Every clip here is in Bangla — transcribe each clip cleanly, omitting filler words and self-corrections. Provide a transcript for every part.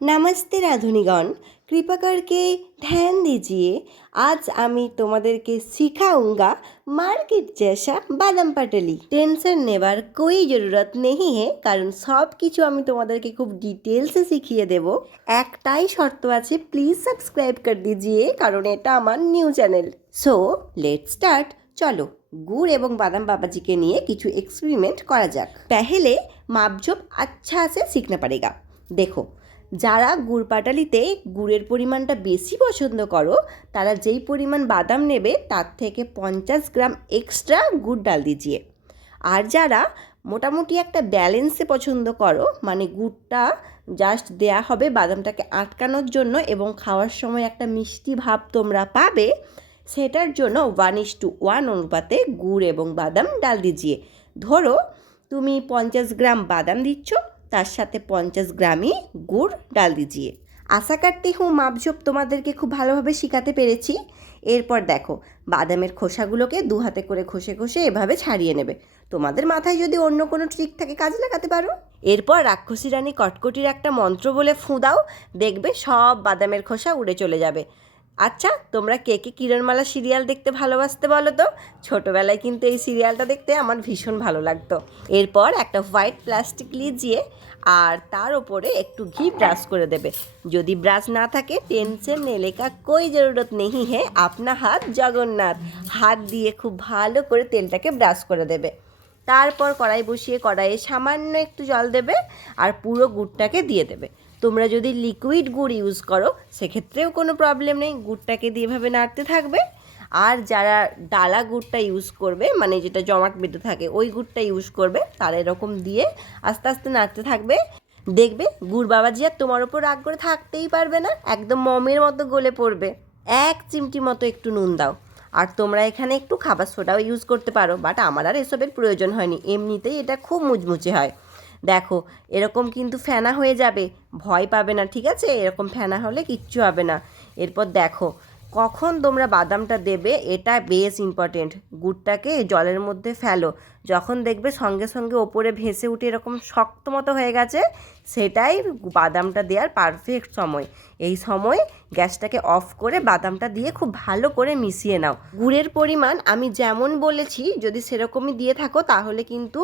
नमस्ते राधुनीगण, कृपा करके ध्यान दीजिए। आज আমি তোমাদেরকে सिखाऊंगा मार्केट जैसा बादाम पाटाली। टेंशन নেবার कोई ज़रूरत नहीं है, কারণ সব কিছু আমি তোমাদেরকে খুব ডিটেলসে শিখিয়ে দেব। একটাই শর্ত আছে, প্লিজ সাবস্ক্রাইব कर दीजिए, কারণ এটা আমার new channel. So let's start. চলো गुड़ एवं बादाम बाबाजी के लिए किछु एक्सपेरिमेंट करा जाक। पहले मापझोप अच्छा से सीखना पड़ेगा। देखो, যারা গুড় পাটালিতে গুড়ের পরিমাণটা বেশি পছন্দ করো তারা যেই পরিমাণ বাদাম নেবে তার থেকে 50 গ্রাম এক্সট্রা গুড় ডাল দিজিয়ে। আর যারা মোটামুটি একটা ব্যালেন্সে পছন্দ করো, মানে গুড়টা জাস্ট দেয়া হবে বাদামটাকে আটকানোর জন্য এবং খাওয়ার সময় একটা মিষ্টি ভাব তোমরা পাবে, সেটার জন্য 1:1 অনুপাতে গুড় এবং বাদাম ডাল দিজিয়ে। ধরো তুমি 50 গ্রাম বাদাম দিচ্ছ, তার সাথে 50 গ্রামই গুড় ডাল দিজিয়ে। আশা করতে হুঁ মাপঝোপ তোমাদেরকে খুব ভালোভাবে শেখাতে পেরেছি। এরপর দেখো, বাদামের খোসাগুলোকে দু হাতে করে ঘষে ঘষে এভাবে ছাড়িয়ে নেবে। তোমাদের মাথায় যদি অন্য কোনো ট্রিক থাকে কাজে লাগাতে পারো। এরপর রাক্ষসী রানী কটকটির একটা মন্ত্র বলে ফুঁ দাও, দেখবে সব বাদামের খোসা উড়ে চলে যাবে। আচ্ছা, তোমরা কে কে কিরণমালা সিরিয়াল দেখতে ভালোবাসতে বলো তো? ছোটোবেলায় কিন্তু এই সিরিয়ালটা দেখতে আমার ভীষণ ভালো লাগতো। এরপর একটা হোয়াইট প্লাস্টিক লিজিয়ে আর তার ওপরে একটু ঘি ব্রাশ করে দেবে। যদি ব্রাশ না থাকে টেনশন নেই কা কোই জরুরত নেই হে, আপনা হাত জগন্নাথ। হাত দিয়ে খুব ভালো করে তেলটাকে ব্রাশ করে দেবে। তারপর কড়াই বসিয়ে কড়াইয়ে সামান্য একটু জল দেবে আর পুরো গুড়টাকে দিয়ে দেবে। তোমরা যদি লিকুইড গুড় ইউজ করো সেক্ষেত্রেও কোনো প্রবলেম নেই, গুড়টাকে দিয়ে এভাবে নাড়তে থাকবে। আর যারা ডালা গুড়টা ইউজ করবে, মানে যেটা জমাট বেঁধে থাকে ওই গুড়টা ইউজ করবে, তারা এরকম দিয়ে আস্তে আস্তে নাড়তে থাকবে। দেখবে গুড় বাবাজি আর তোমার ওপর রাগ করে থাকতেই পারবে না, একদম মমের মতো গলে পড়বে। 1 চিমটি মতো একটু নুন দাও। আর তোমরা এখানে একটু খাবার সোডাও ইউজ করতে পারো, বাট আমার আর এসবের প্রয়োজন হয়নি, এমনিতেই এটা খুব মুচমুচে হয়। দেখো এরকম কিন্তু ফেনা হয়ে যাবে, ভয় পাবে না, ঠিক আছে? এরকম ফেনা হলে কিচ্ছু হবে না। এরপর দেখো কখন তোমরা বাদামটা দেবে এটা বেশ ইম্পর্টেন্ট। গুড়টাকে জলের মধ্যে ফেলো, যখন দেখবে সঙ্গে সঙ্গে ওপরে ভেসে উঠে এরকম শক্ত মতো হয়ে গেছে, সেটাই বাদামটা দেওয়ার পারফেক্ট সময়। এই সময় গ্যাসটাকে অফ করে বাদামটা দিয়ে খুব ভালো করে মিশিয়ে নাও। গুড়ের পরিমাণ আমি যেমন বলেছি যদি সেরকমই দিয়ে থাকো তাহলে কিন্তু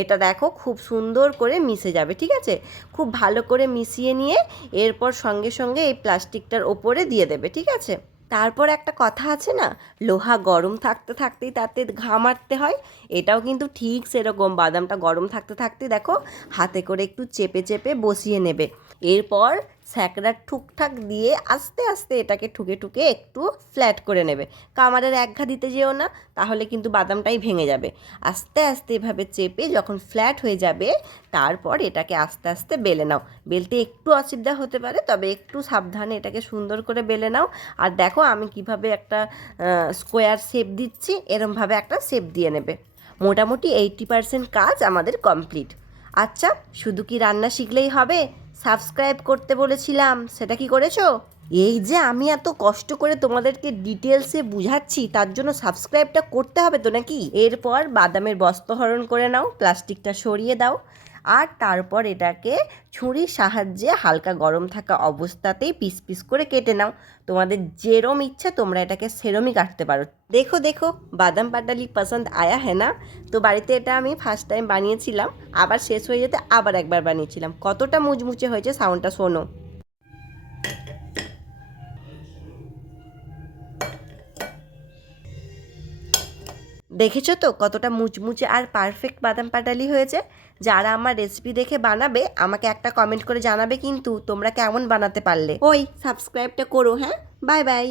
এটা দেখো খুব সুন্দর করে মিশে যাবে, ঠিক আছে? খুব ভালো করে মিশিয়ে নিয়ে এরপর সঙ্গে সঙ্গে এই প্লাস্টিকটার ওপরে দিয়ে দেবে, ঠিক আছে? তারপর একটা কথা আছে না, লোহা গরম থাকতে থাকতেই তাতে ঘা মারতে হয়, এটাও কিন্তু ঠিক সেরকম। বাদামটা গরম থাকতে থাকতে দেখো হাতে করে একটু চেপে চেপে বসিয়ে নেবে। এরপর স্যাকড়ার ঠুকঠাক দিয়ে আস্তে আস্তে এটাকে ঠুকে ঠুকে একটু ফ্ল্যাট করে নেবে। কামারের এক ঘা দিতে যেও না, তাহলে কিন্তু বাদামটাই ভেঙে যাবে। আস্তে আস্তে এভাবে চেপে যখন ফ্ল্যাট হয়ে যাবে তারপর এটাকে আস্তে আস্তে বেলে নাও। বেলতে একটু অসুবিধা হতে পারে, তবে একটু সাবধানে এটাকে সুন্দর করে বেলে নাও। আর দেখো আমি কিভাবে একটা স্কোয়ার শেপ দিচ্ছি, এরমভাবে একটা শেপ দিয়ে নেবে। মোটামুটি 80% কাজ আমাদের কমপ্লিট। আচ্ছা, শুধু কি রান্না শিখলেই হবে? সাবস্ক্রাইব করতে বলেছিলাম, সেটা কি করেছো? এই যে আমি এত কষ্ট করে তোমাদেরকে ডিটেলসে বুঝাচ্ছি, তার জন্য সাবস্ক্রাইবটা করতে হবে তো নাকি? এরপর বাদামের বস্ত্রহরণ করে নাও, প্লাস্টিকটা সরিয়ে দাও আর তারপর এটাকে ছুরির সাহায্যে হালকা গরম থাকা অবস্থাতেই পিস পিস করে কেটে নাও। তোমাদের যেরম ইচ্ছা তোমরা এটাকে সেরমই কাটতে পারো। দেখো দেখো বাদাম পাটালি পছন্দ আয়া হ্যাঁ না? তো বাড়িতে এটা আমি ফার্স্ট টাইম বানিয়েছিলাম, আবার শেষ হয়ে যেতে আবার একবার বানিয়েছিলাম। কতটা মুচমুচে হয়েছে সাউন্ডটা শোনো। দেখেছো তো কতটা মুচমুচে আর পারফেক্ট বাদাম পাটালি হয়েছে? যারা আমার রেসিপি দেখে বানাবে আমাকে একটা কমেন্ট করে জানাবে কিন্তু তোমরা কেমন বানাতে পারলে। ওই সাবস্ক্রাইবটা করো, হ্যাঁ? Bye bye.